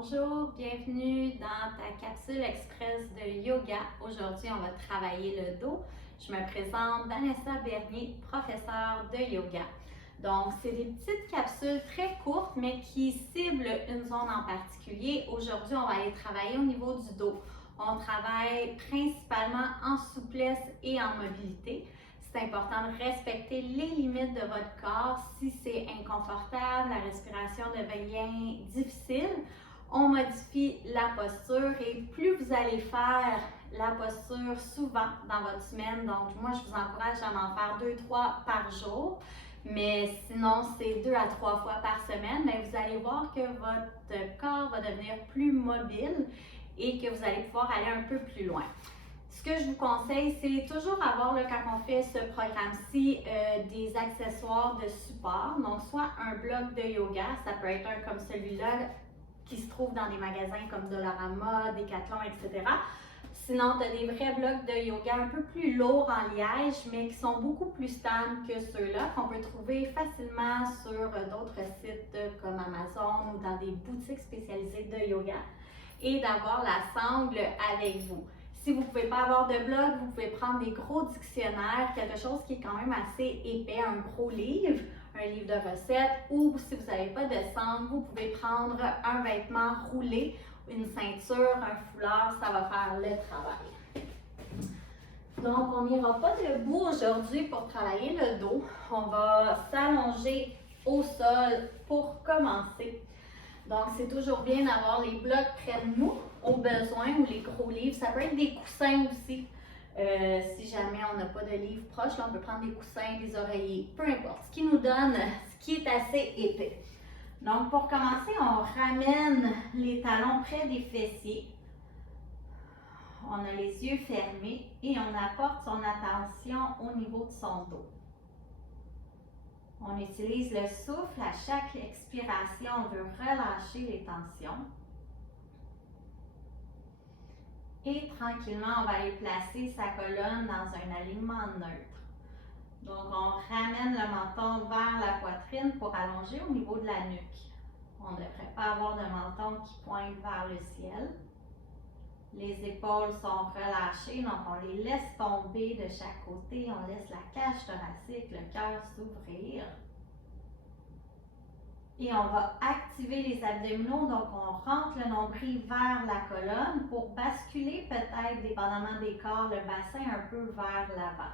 Bonjour, bienvenue dans ta capsule express de yoga. Aujourd'hui, on va travailler le dos. Je me présente Vanessa Bernier, professeure de yoga. Donc, c'est des petites capsules très courtes, mais qui ciblent une zone en particulier. Aujourd'hui, on va aller travailler au niveau du dos. On travaille principalement en souplesse et en mobilité. C'est important de respecter les limites de votre corps. Si c'est inconfortable, la respiration devient difficile, on modifie la posture et plus vous allez faire la posture souvent dans votre semaine, donc moi je vous encourage à en faire 2-3 par jour, mais sinon c'est 2 à 3 fois par semaine, mais vous allez voir que votre corps va devenir plus mobile et que vous allez pouvoir aller un peu plus loin. Ce que je vous conseille, c'est toujours avoir, quand on fait ce programme-ci, des accessoires de support. Donc, soit un bloc de yoga, ça peut être un comme celui-là qui se trouve dans des magasins comme Dollarama, Decathlon, etc. Sinon, tu as des vrais blocs de yoga un peu plus lourds en liège, mais qui sont beaucoup plus stables que ceux-là, qu'on peut trouver facilement sur d'autres sites comme Amazon ou dans des boutiques spécialisées de yoga, et d'avoir la sangle avec vous. Si vous ne pouvez pas avoir de bloc, vous pouvez prendre des gros dictionnaires, quelque chose qui est quand même assez épais, un gros livre, un livre de recettes, ou si vous n'avez pas de sangle, vous pouvez prendre un vêtement roulé, une ceinture, un foulard, ça va faire le travail. Donc, on n'ira pas debout aujourd'hui pour travailler le dos. On va s'allonger au sol pour commencer. Donc, c'est toujours bien d'avoir les blocs près de nous, au besoin, ou les gros livres. Ça peut être des coussins aussi. Si jamais on n'a pas de livre proche, là, on peut prendre des coussins, des oreillers, peu importe. Ce qui nous donne, ce qui est assez épais. Donc, pour commencer, on ramène les talons près des fessiers. On a les yeux fermés et on apporte son attention au niveau de son dos. On utilise le souffle à chaque expiration, on veut relâcher les tensions. Et tranquillement, on va aller placer sa colonne dans un alignement neutre. Donc, on ramène le menton vers la poitrine pour allonger au niveau de la nuque. On ne devrait pas avoir de menton qui pointe vers le ciel. Les épaules sont relâchées, donc on les laisse tomber de chaque côté. On laisse la cage thoracique, le cœur s'ouvrir. Et on va activer les abdominaux, donc on rentre le nombril vers la colonne pour basculer peut-être, dépendamment des corps, le bassin un peu vers l'avant.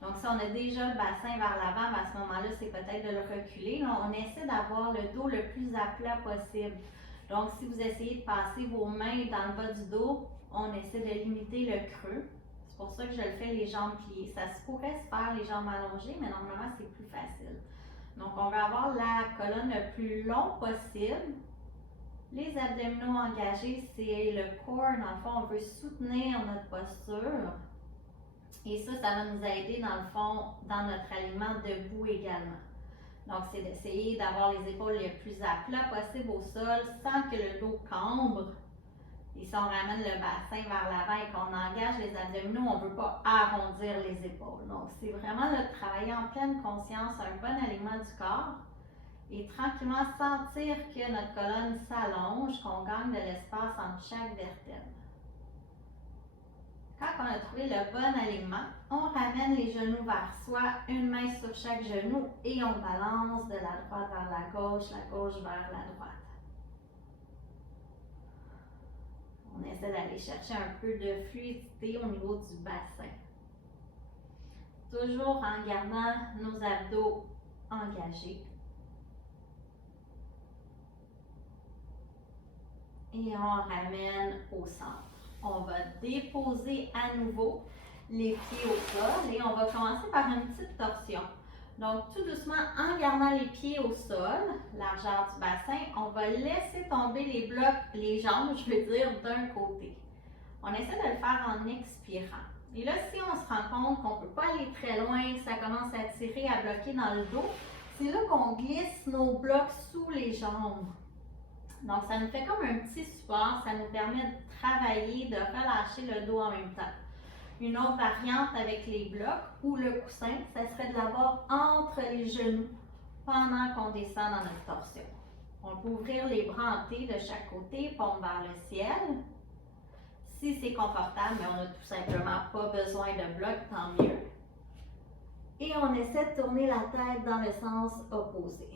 Donc si on a déjà le bassin vers l'avant, à ce moment-là, c'est peut-être de le reculer. Donc, on essaie d'avoir le dos le plus à plat possible. Donc si vous essayez de passer vos mains dans le bas du dos, on essaie de limiter le creux. C'est pour ça que je le fais les jambes pliées. Ça se pourrait se faire les jambes allongées, mais normalement c'est plus facile. Donc, on va avoir la colonne le plus long possible. Les abdominaux engagés, c'est le core. Dans le fond, on veut soutenir notre posture. Et ça va nous aider, dans le fond, dans notre alignement debout également. Donc, c'est d'essayer d'avoir les épaules le plus à plat possible au sol sans que le dos cambre. Et si on ramène le bassin vers l'avant et qu'on engage les abdominaux, on ne veut pas arrondir les épaules. Donc, c'est vraiment de travailler en pleine conscience, un bon alignement du corps et tranquillement sentir que notre colonne s'allonge, qu'on gagne de l'espace entre chaque vertèbre. Quand on a trouvé le bon alignement, on ramène les genoux vers soi, une main sur chaque genou et on balance de la droite vers la gauche vers la droite. On essaie d'aller chercher un peu de fluidité au niveau du bassin. Toujours en gardant nos abdos engagés. Et on ramène au centre. On va déposer à nouveau les pieds au sol et on va commencer par une petite torsion. Donc, tout doucement, en gardant les pieds au sol, largeur du bassin, on va laisser tomber les blocs, les jambes, je veux dire, d'un côté. On essaie de le faire en expirant. Et là, si on se rend compte qu'on ne peut pas aller très loin, que ça commence à tirer, à bloquer dans le dos, c'est là qu'on glisse nos blocs sous les jambes. Donc, ça nous fait comme un petit support, ça nous permet de travailler, de relâcher le dos en même temps. Une autre variante avec les blocs ou le coussin, ça serait de l'avoir entre les genoux pendant qu'on descend dans notre torsion. On peut ouvrir les bras en T de chaque côté, paume vers le ciel. Si c'est confortable, mais on n'a tout simplement pas besoin de bloc, tant mieux. Et on essaie de tourner la tête dans le sens opposé.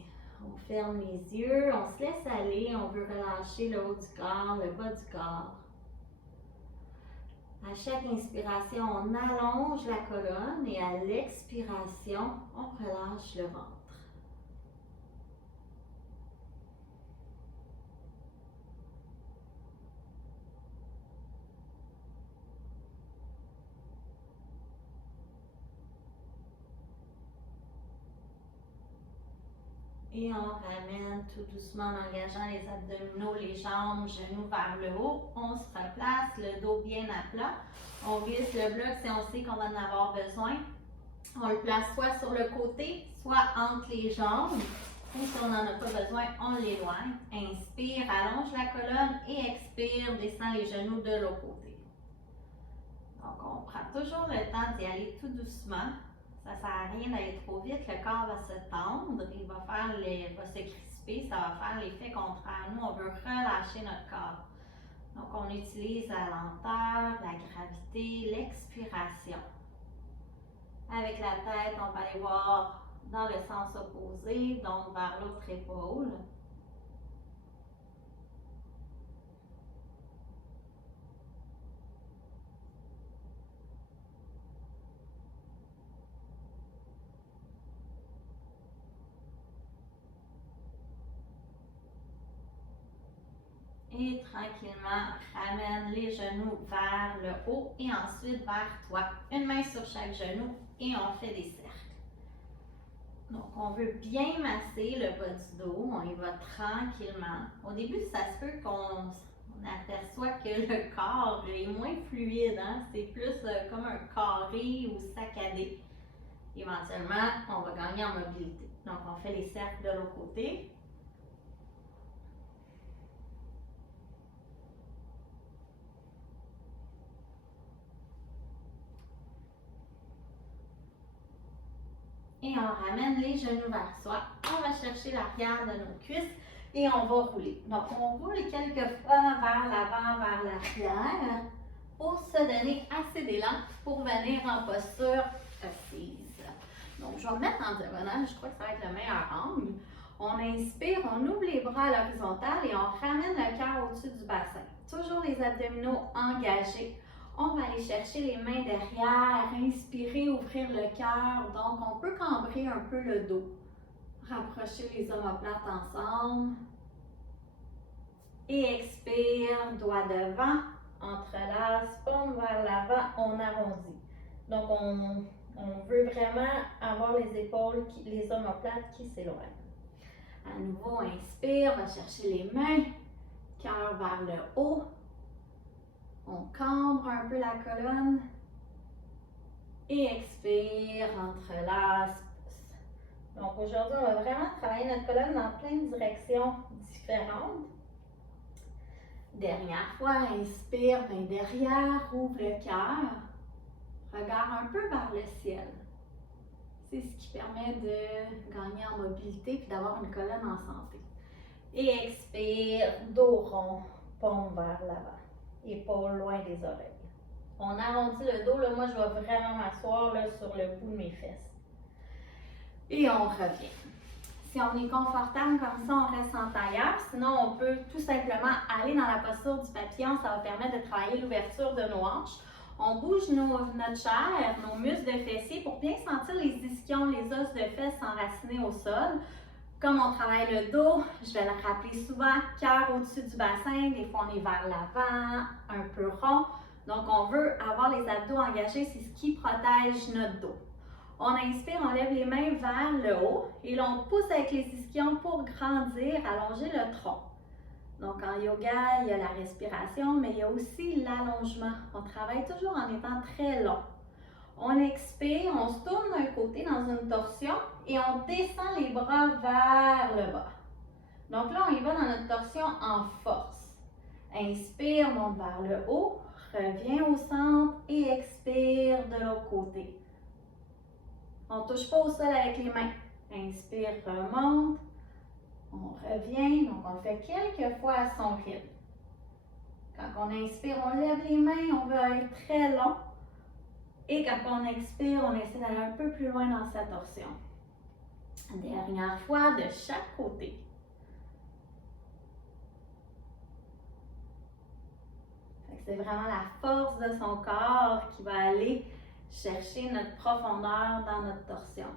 On ferme les yeux, on se laisse aller, on veut relâcher le haut du corps, le bas du corps. À chaque inspiration, on allonge la colonne et à l'expiration, on relâche le ventre. Et on ramène tout doucement en engageant les abdominaux, les jambes, genoux vers le haut. On se replace, le dos bien à plat. On glisse le bloc si on sait qu'on va en avoir besoin. On le place soit sur le côté, soit entre les jambes. Ou si on n'en a pas besoin, on l'éloigne. Inspire, allonge la colonne et expire, descend les genoux de l'autre côté. Donc on prend toujours le temps d'y aller tout doucement. Ça ne sert à rien d'aller trop vite, le corps va se tendre, il va se crisper, ça va faire l'effet contraire. Nous, on veut relâcher notre corps. Donc, on utilise la lenteur, la gravité, l'expiration. Avec la tête, on va aller voir dans le sens opposé, donc vers l'autre épaule. Et tranquillement, ramène les genoux vers le haut et ensuite vers toi. Une main sur chaque genou et on fait des cercles. Donc, on veut bien masser le bas du dos. On y va tranquillement. Au début, ça se peut qu'on aperçoit que le corps est moins fluide. Hein? C'est plus comme un carré ou saccadé. Éventuellement, on va gagner en mobilité. Donc, on fait les cercles de l'autre côté. Et on ramène les genoux vers soi. On va chercher l'arrière de nos cuisses et on va rouler. Donc, on roule quelques fois vers l'avant, vers l'arrière pour se donner assez d'élan pour venir en posture assise. Donc, je vais me mettre en diagonale. Je crois que ça va être le meilleur angle. On inspire, on ouvre les bras à l'horizontale et on ramène le cœur au-dessus du bassin. Toujours les abdominaux engagés. On va aller chercher les mains derrière, inspirer, ouvrir le cœur. Donc, on peut cambrer un peu le dos. Rapprocher les omoplates ensemble. Et expire, doigt devant, entrelace, paume vers l'avant, on arrondit. Donc, on veut vraiment avoir les épaules, les omoplates qui s'éloignent. À nouveau, inspire, on va chercher les mains, cœur vers le haut. On cambre un peu la colonne. Et expire, entrelace. Donc aujourd'hui, on va vraiment travailler notre colonne dans plein de directions différentes. Dernière fois, inspire, main derrière, ouvre le cœur. Regarde un peu vers le ciel. C'est ce qui permet de gagner en mobilité et d'avoir une colonne en santé. Et expire, dos rond, paume vers l'avant. Épaules loin des oreilles. On arrondit le dos. Là, moi, je vais vraiment m'asseoir sur le bout de mes fesses. Et on revient. Si on est confortable comme ça, on reste en tailleur. Sinon, on peut tout simplement aller dans la posture du papillon. Ça va permettre de travailler l'ouverture de nos hanches. On bouge notre chair, nos muscles de fessiers pour bien sentir les ischions, les os de fesses s'enraciner au sol. Comme on travaille le dos, je vais le rappeler souvent, cœur au-dessus du bassin, des fois on est vers l'avant, un peu rond. Donc on veut avoir les abdos engagés, c'est ce qui protège notre dos. On inspire, on lève les mains vers le haut et l'on pousse avec les ischions pour grandir, allonger le tronc. Donc en yoga, il y a la respiration, mais il y a aussi l'allongement. On travaille toujours en étant très long. On expire, on se tourne d'un côté dans une torsion et on descend les bras vers le bas. Donc là, on y va dans notre torsion en force. Inspire, monte vers le haut, reviens au centre et expire de l'autre côté. On ne touche pas au sol avec les mains. Inspire, remonte, On revient, donc on le fait quelques fois à son rythme. Quand on inspire, on lève les mains, on veut aller très long. Et quand on expire, on essaie d'aller un peu plus loin dans sa torsion. Dernière fois de chaque côté. C'est vraiment la force de son corps qui va aller chercher notre profondeur dans notre torsion.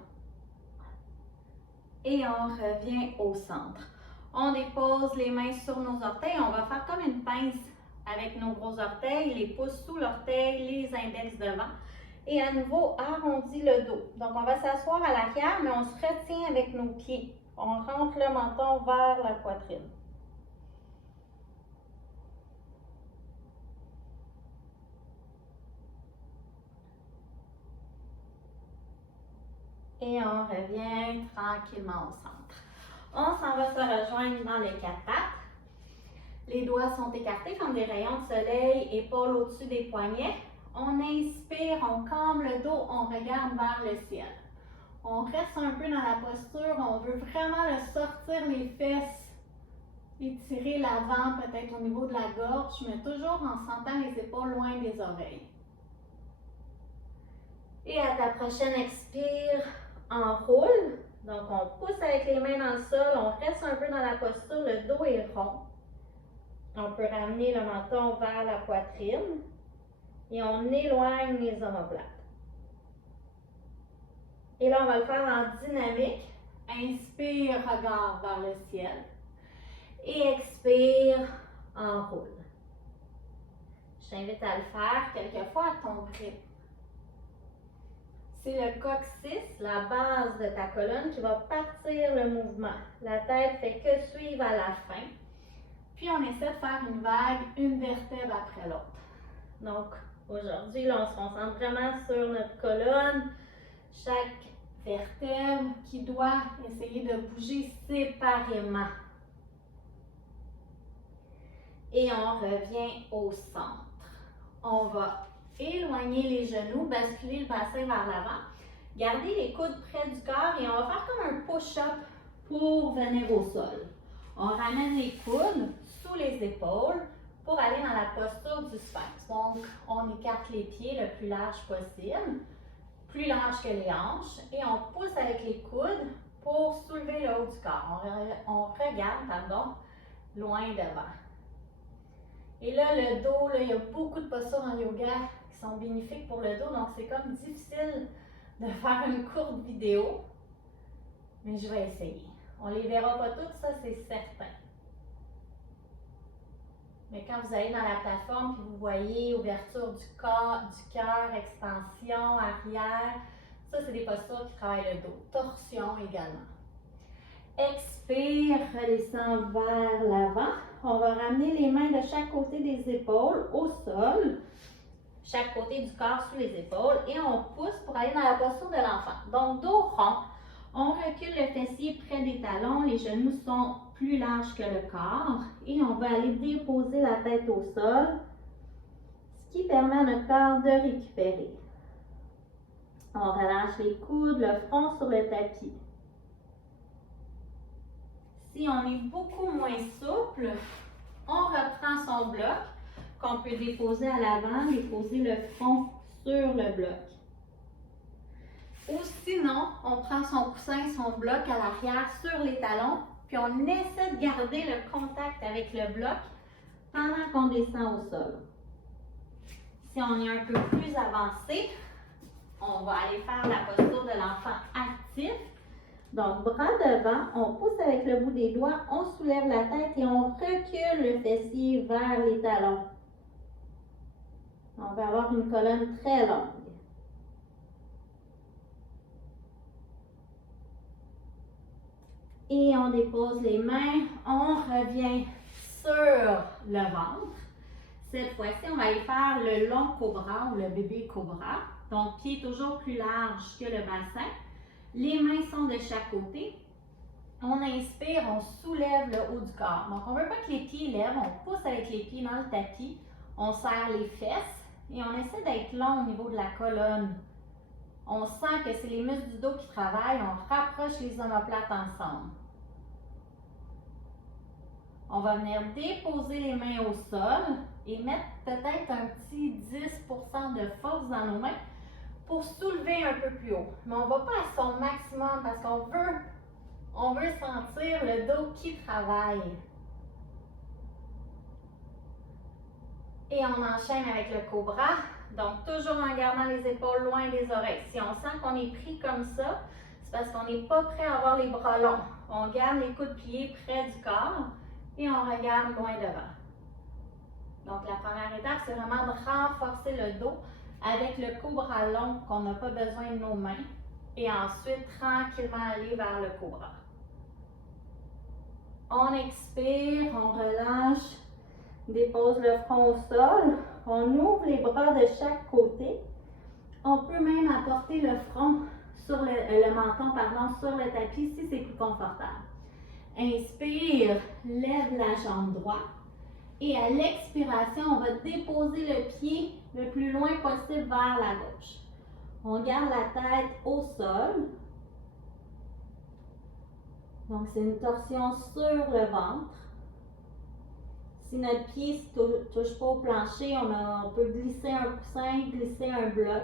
Et on revient au centre. On dépose les mains sur nos orteils. On va faire comme une pince avec nos gros orteils, les pouces sous l'orteil, les index devant. Et à nouveau, arrondit le dos. Donc, on va s'asseoir à l'arrière, mais on se retient avec nos pieds. On rentre le menton vers la poitrine. Et on revient tranquillement au centre. On s'en va se rejoindre dans les quatre pattes. Les doigts sont écartés comme des rayons de soleil, épaules au-dessus des poignets. On inspire, on cambre le dos, on regarde vers le ciel. On reste un peu dans la posture, on veut vraiment sortir les fesses, étirer l'avant peut-être au niveau de la gorge, mais toujours en sentant les épaules loin des oreilles. Et à ta prochaine expire, enroule. Donc on pousse avec les mains dans le sol, on reste un peu dans la posture, le dos est rond. On peut ramener le menton vers la poitrine et on éloigne les omoplates. Et là, on va le faire en dynamique. Inspire, regard vers le ciel. Et expire, enroule. Je t'invite à le faire quelquefois à ton rythme. C'est le coccyx, la base de ta colonne, qui va partir le mouvement. La tête fait que suivre à la fin. Puis on essaie de faire une vague, une vertèbre après l'autre. Donc aujourd'hui, là, on se concentre vraiment sur notre colonne. Chaque vertèbre qui doit essayer de bouger séparément. Et on revient au centre. On va éloigner les genoux, basculer le bassin vers l'avant. Garder les coudes près du corps et on va faire comme un push-up pour venir au sol. On ramène les coudes sous les épaules pour aller dans la posture du sphinx. Donc, on écarte les pieds le plus large possible, plus large que les hanches, et on pousse avec les coudes pour soulever le haut du corps. On regarde, loin devant. Et là, le dos, là, il y a beaucoup de postures en yoga qui sont bénéfiques pour le dos, donc c'est comme difficile de faire une courte vidéo, mais je vais essayer. On ne les verra pas toutes, ça c'est certain. Mais quand vous allez dans la plateforme et vous voyez ouverture du corps, du cœur, extension, arrière, ça c'est des postures qui travaillent le dos. Torsion également. Expire, redescend vers l'avant. On va ramener les mains de chaque côté des épaules au sol. Chaque côté du corps sous les épaules. Et on pousse pour aller dans la posture de l'enfant. Donc dos rond. On recule le fessier près des talons. Les genoux sont plus larges que le corps. Et on va aller déposer la tête au sol. Ce qui permet à notre corps de récupérer. On relâche les coudes, le front sur le tapis. Si on est beaucoup moins souple, on reprend son bloc qu'on peut déposer à l'avant, déposer le front sur le bloc. Ou sinon, on prend son coussin, son bloc à l'arrière sur les talons, puis on essaie de garder le contact avec le bloc pendant qu'on descend au sol. Si on est un peu plus avancé, on va aller faire la posture de l'enfant actif. Donc, bras devant, on pousse avec le bout des doigts, on soulève la tête et on recule le fessier vers les talons. On va avoir une colonne très longue. Et on dépose les mains, on revient sur le ventre. Cette fois-ci, on va aller faire le long cobra ou le bébé cobra. Donc, pied toujours plus large que le bassin. Les mains sont de chaque côté. On inspire, on soulève le haut du corps. Donc, on ne veut pas que les pieds lèvent. On pousse avec les pieds dans le tapis. On serre les fesses et on essaie d'être long au niveau de la colonne. On sent que c'est les muscles du dos qui travaillent. On rapproche les omoplates ensemble. On va venir déposer les mains au sol et mettre peut-être un petit 10% de force dans nos mains pour soulever un peu plus haut. Mais on ne va pas à son maximum parce qu'on veut sentir le dos qui travaille. Et on enchaîne avec le cobra. Donc, toujours en gardant les épaules loin des oreilles. Si on sent qu'on est pris comme ça, c'est parce qu'on n'est pas prêt à avoir les bras longs. On garde les coudes pliés près du corps et on regarde loin devant. Donc, la première étape, c'est vraiment de renforcer le dos avec le cobra long qu'on n'a pas besoin de nos mains. Et ensuite, tranquillement aller vers le cobra. On expire, on relâche, dépose le front au sol. On ouvre les bras de chaque côté. On peut même apporter le front sur le menton, sur le tapis si c'est plus confortable. Inspire, lève la jambe droite. Et à l'expiration, on va déposer le pied le plus loin possible vers la gauche. On garde la tête au sol. Donc, c'est une torsion sur le ventre. Si notre pied ne touche pas au plancher, on peut glisser un coussin, glisser un bloc.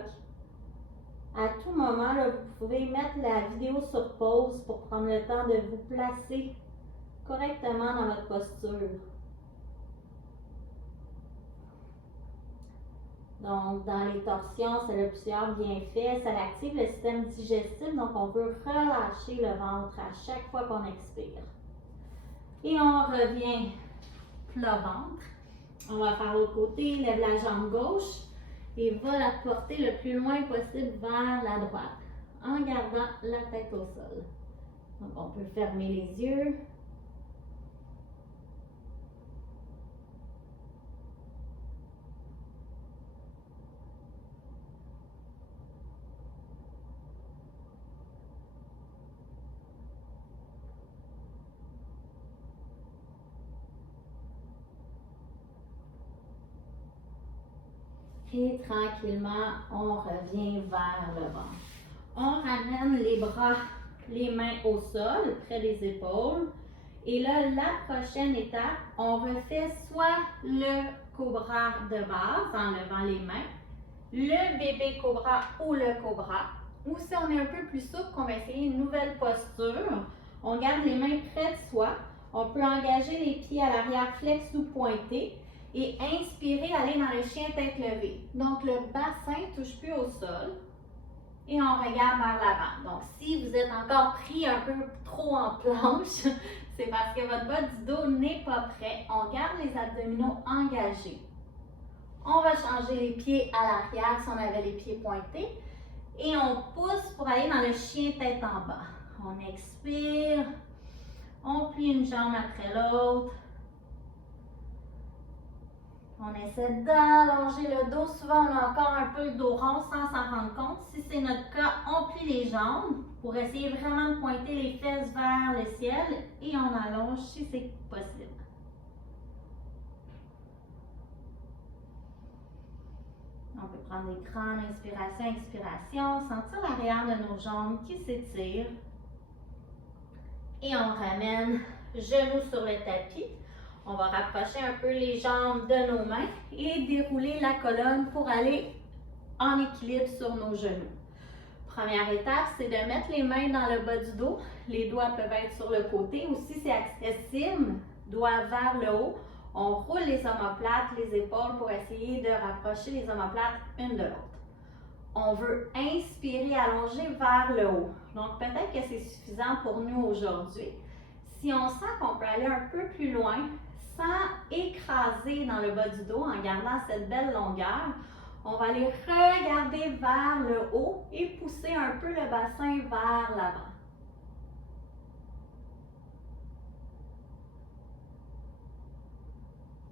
À tout moment, là, vous pouvez mettre la vidéo sur pause pour prendre le temps de vous placer correctement dans votre posture. Donc, dans les torsions, ça a plusieurs bienfaits. Ça active le système digestif, donc on veut relâcher le ventre à chaque fois qu'on expire. Et on revient plat ventre. On va faire l'autre côté, lève la jambe gauche et va la porter le plus loin possible vers la droite en gardant la tête au sol. Donc, on peut fermer les yeux. Et tranquillement, on revient vers le ventre. On ramène les bras, les mains au sol, près des épaules. Et là, la prochaine étape, on refait soit le cobra de base en levant les mains, le bébé cobra ou le cobra. Ou si on est un peu plus souple, qu'on va essayer une nouvelle posture, on garde les mains près de soi. On peut engager les pieds à l'arrière, flex ou pointés. Et inspirer, aller dans le chien tête levée. Donc, le bassin ne touche plus au sol. Et on regarde vers l'avant. Donc, si vous êtes encore pris un peu trop en planche, c'est parce que votre bas du dos n'est pas prêt. On garde les abdominaux engagés. On va changer les pieds à l'arrière si on avait les pieds pointés. Et on pousse pour aller dans le chien tête en bas. On expire. On plie une jambe après l'autre. On essaie d'allonger le dos. Souvent, on a encore un peu de dos rond sans s'en rendre compte. Si c'est notre cas, on plie les jambes pour essayer vraiment de pointer les fesses vers le ciel et on allonge si c'est possible. On peut prendre des grandes inspirations, expirations, sentir l'arrière de nos jambes qui s'étirent. Et on ramène genoux sur le tapis. On va rapprocher un peu les jambes de nos mains et dérouler la colonne pour aller en équilibre sur nos genoux. Première étape, c'est de mettre les mains dans le bas du dos. Les doigts peuvent être sur le côté ou si c'est accessible, doigts vers le haut. On roule les omoplates, les épaules pour essayer de rapprocher les omoplates une de l'autre. On veut inspirer, allonger vers le haut. Donc peut-être que c'est suffisant pour nous aujourd'hui. Si on sent qu'on peut aller un peu plus loin, sans écraser dans le bas du dos, en gardant cette belle longueur, on va aller regarder vers le haut et pousser un peu le bassin vers l'avant.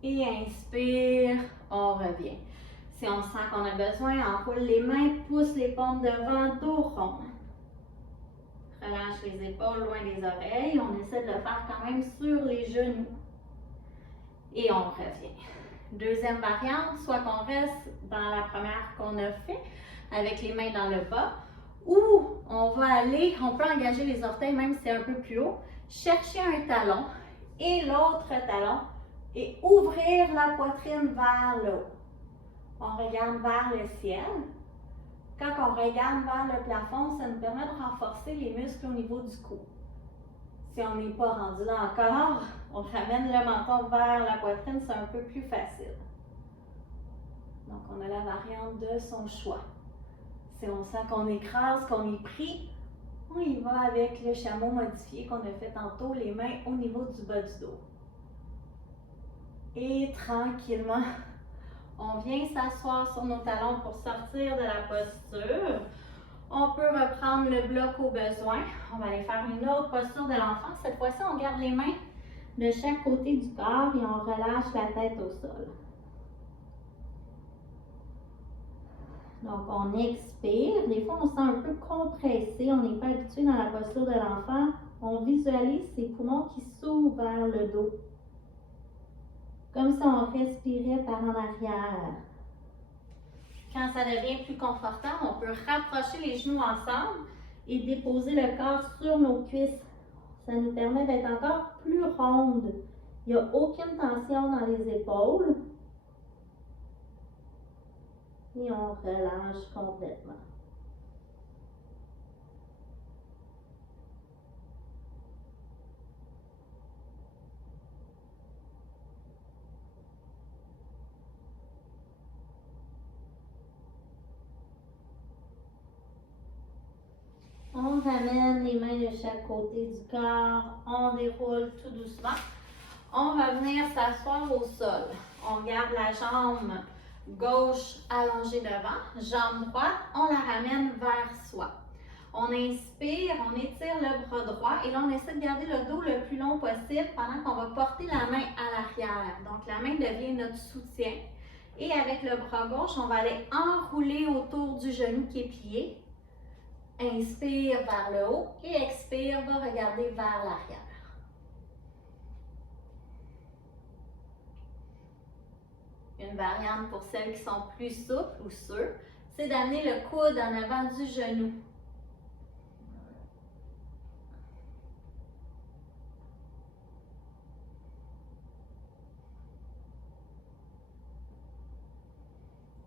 Et inspire, on revient. Si on sent qu'on a besoin, on roule les mains, pousse les paumes devant, dos rond. Relâche les épaules loin des oreilles. On essaie de le faire quand même sur les genoux. Et on revient. Deuxième variante, soit qu'on reste dans la première qu'on a fait, avec les mains dans le bas, ou on va aller, on peut engager les orteils même si c'est un peu plus haut, chercher un talon et l'autre talon et ouvrir la poitrine vers le haut. On regarde vers le ciel. Quand on regarde vers le plafond, ça nous permet de renforcer les muscles au niveau du cou. Si on n'est pas rendu là encore, on ramène le menton vers la poitrine, c'est un peu plus facile. Donc, on a la variante de son choix. Si on sent qu'on écrase, qu'on est pris, on y va avec le chameau modifié qu'on a fait tantôt, les mains au niveau du bas du dos. Et tranquillement, on vient s'asseoir sur nos talons pour sortir de la posture. On peut reprendre le bloc au besoin. On va aller faire une autre posture de l'enfant. Cette fois-ci, on garde les mains de chaque côté du corps et on relâche la tête au sol. Donc, on expire. Des fois, on se sent un peu compressé. On n'est pas habitué dans la posture de l'enfant. On visualise ses poumons qui s'ouvrent vers le dos. Comme si on respirait par en arrière. Quand ça devient plus confortable, on peut rapprocher les genoux ensemble et déposer le corps sur nos cuisses. Ça nous permet d'être encore plus ronde. Il n'y a aucune tension dans les épaules. Et on relâche complètement. On ramène les mains de chaque côté du corps, on déroule tout doucement. On va venir s'asseoir au sol. On garde la jambe gauche allongée devant, jambe droite, on la ramène vers soi. On inspire, on étire le bras droit et là on essaie de garder le dos le plus long possible pendant qu'on va porter la main à l'arrière. Donc la main devient notre soutien. Et avec le bras gauche, on va aller enrouler autour du genou qui est plié. Inspire vers le haut et expire, va regarder vers l'arrière. Une variante pour celles qui sont plus souples ou sûres, c'est d'amener le coude en avant du genou.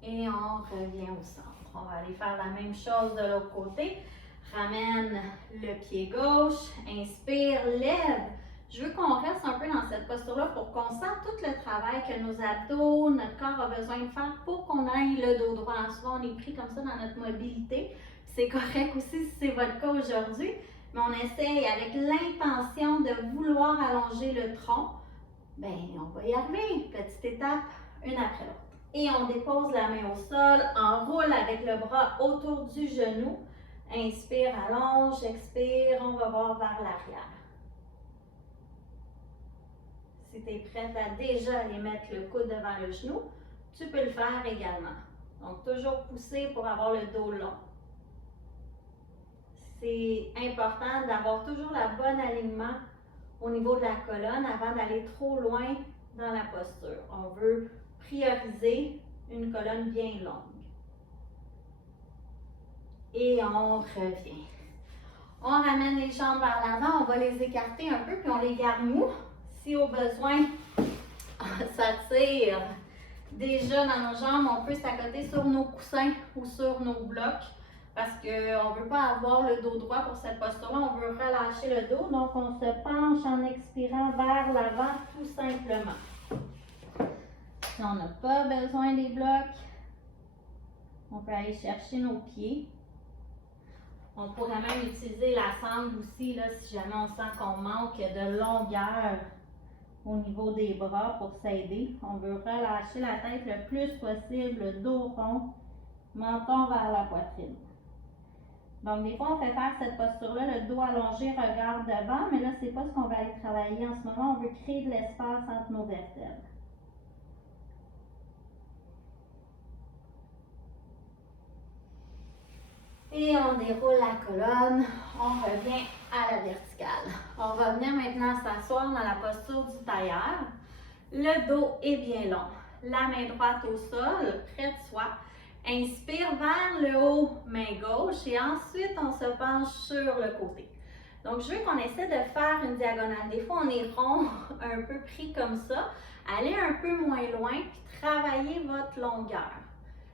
Et on revient au centre. On va aller faire la même chose de l'autre côté. Ramène le pied gauche, inspire, lève. Je veux qu'on reste un peu dans cette posture-là pour qu'on sente tout le travail que nos abdos, notre corps a besoin de faire pour qu'on aille le dos droit. Souvent, on est pris comme ça dans notre mobilité. C'est correct aussi si c'est votre cas aujourd'hui, mais on essaye avec l'intention de vouloir allonger le tronc. Bien, on va y arriver. Petite étape, une après l'autre. Et on dépose la main au sol, enroule avec le bras autour du genou. Inspire, allonge, expire, on va voir vers l'arrière. Si tu es prête à déjà aller mettre le coude devant le genou, tu peux le faire également. Donc, toujours pousser pour avoir le dos long. C'est important d'avoir toujours le bon alignement au niveau de la colonne avant d'aller trop loin dans la posture. On veut prioriser une colonne bien longue. Et on revient. On ramène les jambes vers l'avant, on va les écarter un peu puis on les garde mous. Si au besoin, ça tire déjà dans nos jambes, on peut s'accoter sur nos coussins ou sur nos blocs parce qu'on ne veut pas avoir le dos droit pour cette posture-là, on veut relâcher le dos. Donc, on se penche en expirant vers l'avant tout simplement. Si on n'a pas besoin des blocs, on peut aller chercher nos pieds. On pourrait même utiliser la sangle aussi, là, si jamais on sent qu'on manque de longueur au niveau des bras pour s'aider. On veut relâcher la tête le plus possible, le dos rond, menton vers la poitrine. Donc, des fois, on fait faire cette posture-là, le dos allongé, regard devant, mais là, c'est pas ce qu'on va aller travailler en ce moment. On veut créer de l'espace entre nos vertèbres. Et on déroule la colonne, on revient à la verticale. On va venir maintenant s'asseoir dans la posture du tailleur. Le dos est bien long. La main droite au sol, près de soi. Inspire vers le haut, main gauche et ensuite on se penche sur le côté. Donc, je veux qu'on essaie de faire une diagonale. Des fois, on est rond, un peu pris comme ça. Allez un peu moins loin, puis travaillez votre longueur.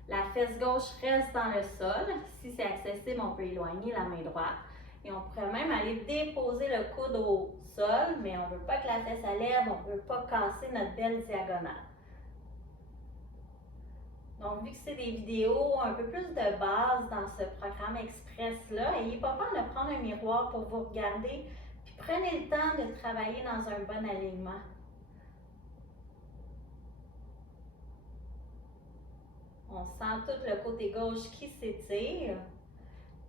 La fesse gauche reste dans le sol. Si c'est accessible, on peut éloigner la main droite. Et on pourrait même aller déposer le coude au sol, mais on ne veut pas que la fesse se lève, on ne veut pas casser notre belle diagonale. Donc, vu que c'est des vidéos un peu plus de base dans ce programme express-là, n'ayez pas peur de prendre un miroir pour vous regarder, puis prenez le temps de travailler dans un bon alignement. On sent tout le côté gauche qui s'étire.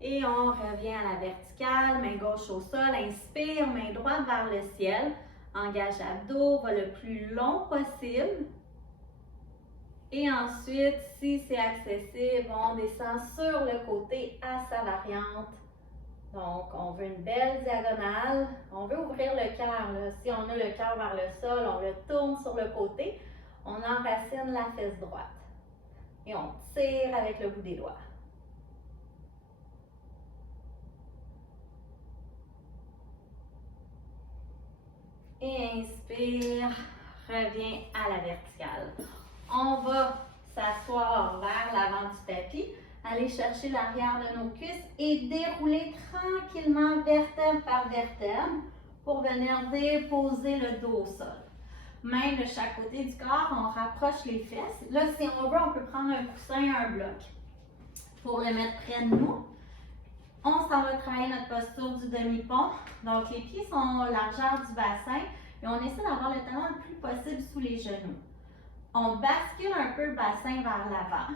Et on revient à la verticale, main gauche au sol, inspire, main droite vers le ciel. Engage abdos, va le plus long possible. Et ensuite, si c'est accessible, on descend sur le côté à sa variante. Donc, on veut une belle diagonale. On veut ouvrir le cœur. Si on a le cœur vers le sol, on le tourne sur le côté. On enracine la fesse droite. Et on tire avec le bout des doigts. Et inspire, reviens à la verticale. On va s'asseoir vers l'avant du tapis, aller chercher l'arrière de nos cuisses et dérouler tranquillement vertèbre par vertèbre pour venir déposer le dos au sol. Main de chaque côté du corps, on rapproche les fesses. Là, si on veut, on peut prendre un coussin, un bloc pour le mettre près de nous. On s'en va travailler notre posture du demi-pont. Donc, les pieds sont largeur du bassin et on essaie d'avoir le talon le plus possible sous les genoux. On bascule un peu le bassin vers l'avant.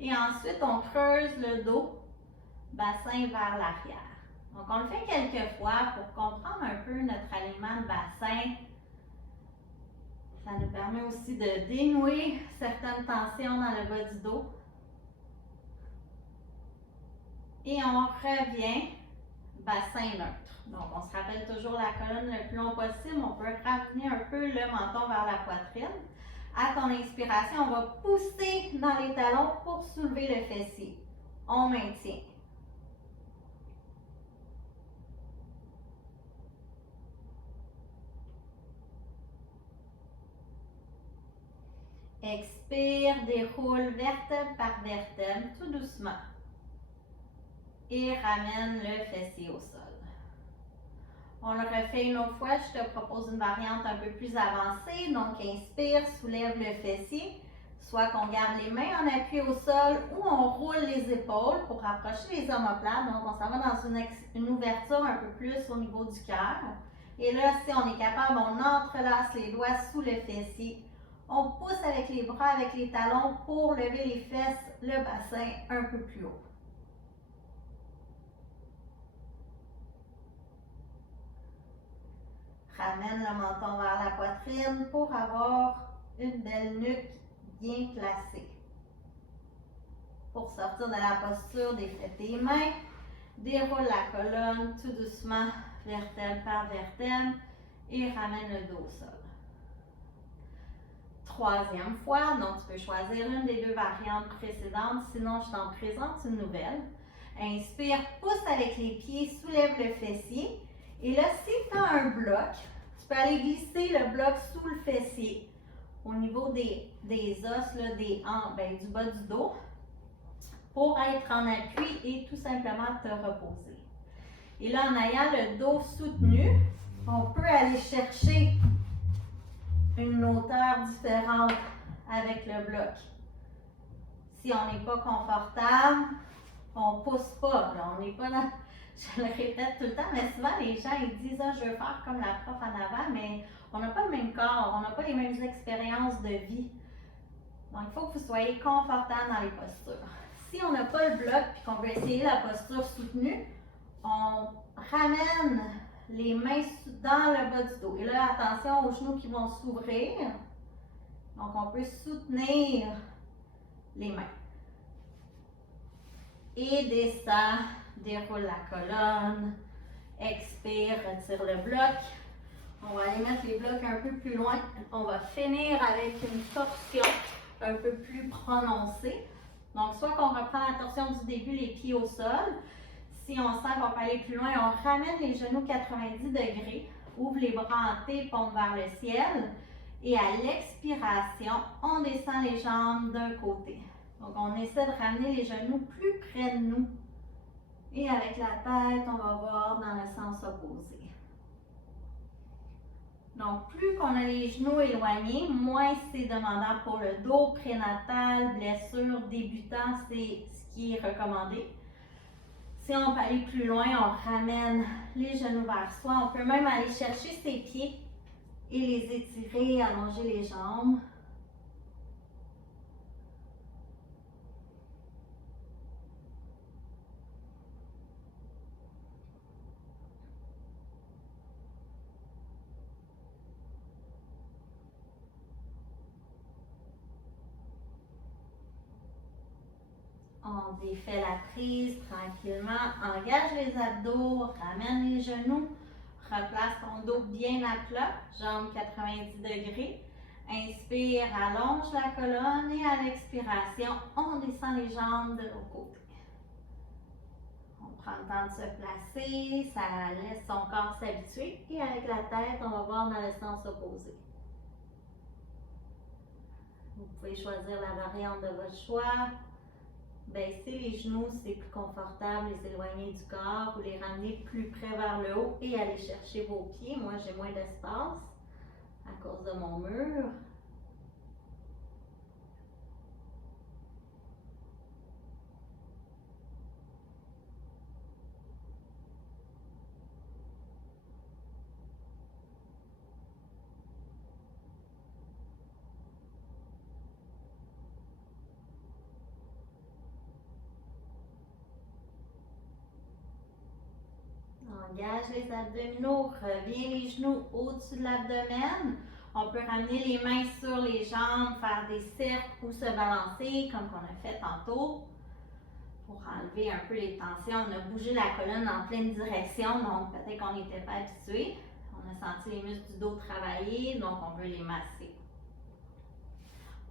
Et ensuite, on creuse le dos, bassin vers l'arrière. Donc, on le fait quelques fois pour comprendre un peu notre alignement de bassin. Ça nous permet aussi de dénouer certaines tensions dans le bas du dos. Et on revient, bassin neutre. Donc, on se rappelle toujours la colonne le plus long possible. On peut ramener un peu le menton vers la poitrine. À ton inspiration, on va pousser dans les talons pour soulever le fessier. On maintient. Expire, déroule vertèbre par vertèbre, tout doucement. Et ramène le fessier au sol. On le refait une autre fois. Je te propose une variante un peu plus avancée. Donc, inspire, soulève le fessier. Soit qu'on garde les mains en appui au sol ou on roule les épaules pour rapprocher les omoplates. Donc, on s'en va dans une ouverture un peu plus au niveau du cœur. Et là, si on est capable, on entrelace les doigts sous le fessier. On pousse avec les bras, avec les talons pour lever les fesses, le bassin un peu plus haut. Ramène le menton vers la poitrine pour avoir une belle nuque bien placée. Pour sortir de la posture, défais tes mains, déroule la colonne tout doucement, vertèbre par vertèbre et ramène le dos au sol. Troisième fois, donc tu peux choisir une des deux variantes précédentes, sinon je t'en présente une nouvelle. Inspire, pousse avec les pieds, soulève le fessier. Et là, si tu as un bloc, tu peux aller glisser le bloc sous le fessier au niveau des os, là, du bas du dos pour être en appui et tout simplement te reposer. Et là, en ayant le dos soutenu, on peut aller chercher une hauteur différente avec le bloc. Si on n'est pas confortable, on ne pousse pas. Là, on n'est pas dans... Je le répète tout le temps, mais souvent les gens ils disent je veux faire comme la prof en avant, mais on n'a pas le même corps, on n'a pas les mêmes expériences de vie. Donc il faut que vous soyez confortable dans les postures. Si on n'a pas le bloc et qu'on veut essayer la posture soutenue, on ramène les mains dans le bas du dos. Et là, attention aux genoux qui vont s'ouvrir. Donc on peut soutenir les mains. Et descend. Déroule la colonne, expire, retire le bloc. On va aller mettre les blocs un peu plus loin. On va finir avec une torsion un peu plus prononcée. Donc, soit qu'on reprend la torsion du début, les pieds au sol. Si on sent qu'on peut aller plus loin, on ramène les genoux 90 degrés, ouvre les bras en T, pompe vers le ciel. Et à l'expiration, on descend les jambes d'un côté. Donc, on essaie de ramener les genoux plus près de nous. Et avec la tête, on va voir dans le sens opposé. Donc, plus qu'on a les genoux éloignés, moins c'est demandant pour le dos, prénatal, blessure, débutant, c'est ce qui est recommandé. Si on peut aller plus loin, on ramène les genoux vers soi. On peut même aller chercher ses pieds et les étirer, allonger les jambes. On défait la prise tranquillement, engage les abdos, ramène les genoux, replace ton dos bien à plat, jambes 90 degrés. Inspire, allonge la colonne et à l'expiration, on descend les jambes de l'autre côté. On prend le temps de se placer, ça laisse son corps s'habituer et avec la tête, on va voir dans le sens opposé. Vous pouvez choisir la variante de votre choix. Baisser les genoux, c'est plus confortable, les éloigner du corps, vous les ramener plus près vers le haut et aller chercher vos pieds. Moi, j'ai moins d'espace à cause de mon mur. Engage les abdominaux, reviens les genoux au-dessus de l'abdomen. On peut ramener les mains sur les jambes, faire des cercles ou se balancer comme on a fait tantôt. Pour enlever un peu les tensions, on a bougé la colonne en pleine direction, donc peut-être qu'on n'était pas habitué. On a senti les muscles du dos travailler, donc on veut les masser.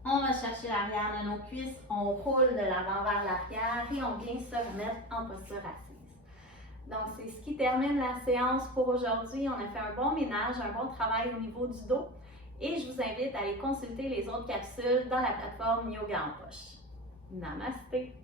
On va chercher l'arrière de nos cuisses, on roule de l'avant vers l'arrière et on vient se remettre en posture assise. Donc, c'est ce qui termine la séance pour aujourd'hui. On a fait un bon ménage, un bon travail au niveau du dos. Et je vous invite à aller consulter les autres capsules dans la plateforme Yoga en poche. Namasté!